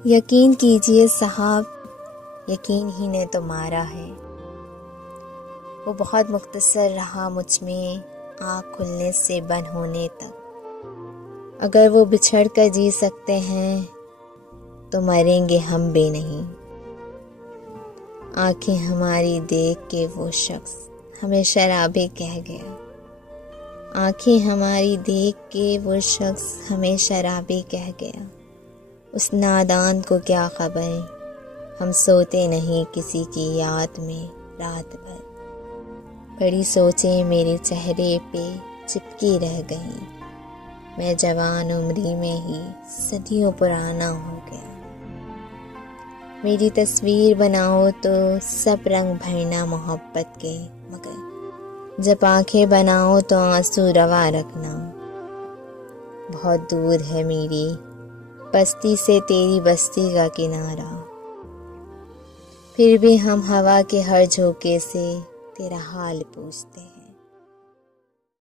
यकीन कीजिए साहब, यकीन ही ने तो मारा है। वो बहुत मुख्तसर रहा मुझ में आँख खुलने से बंद होने तक। अगर वो बिछड़ कर जी सकते हैं तो मरेंगे हम भी नहीं। आंखें हमारी देख के वो शख्स हमें शराबी कह गया। आंखें हमारी देख के वो शख्स हमें शराबी कह गया। उस नादान को क्या खबर, हम सोते नहीं किसी की याद में रात भर। बड़ी सोचें मेरे चेहरे पे चिपकी रह गईं। मैं जवान उम्री में ही सदियों पुराना हो गया। मेरी तस्वीर बनाओ तो सब रंग भरना मोहब्बत के, मगर जब आंखें बनाओ तो आंसू रवा रखना। बहुत दूर है मेरी बस्ती से तेरी बस्ती का किनारा, फिर भी हम हवा के हर झोंके से तेरा हाल पूछते हैं।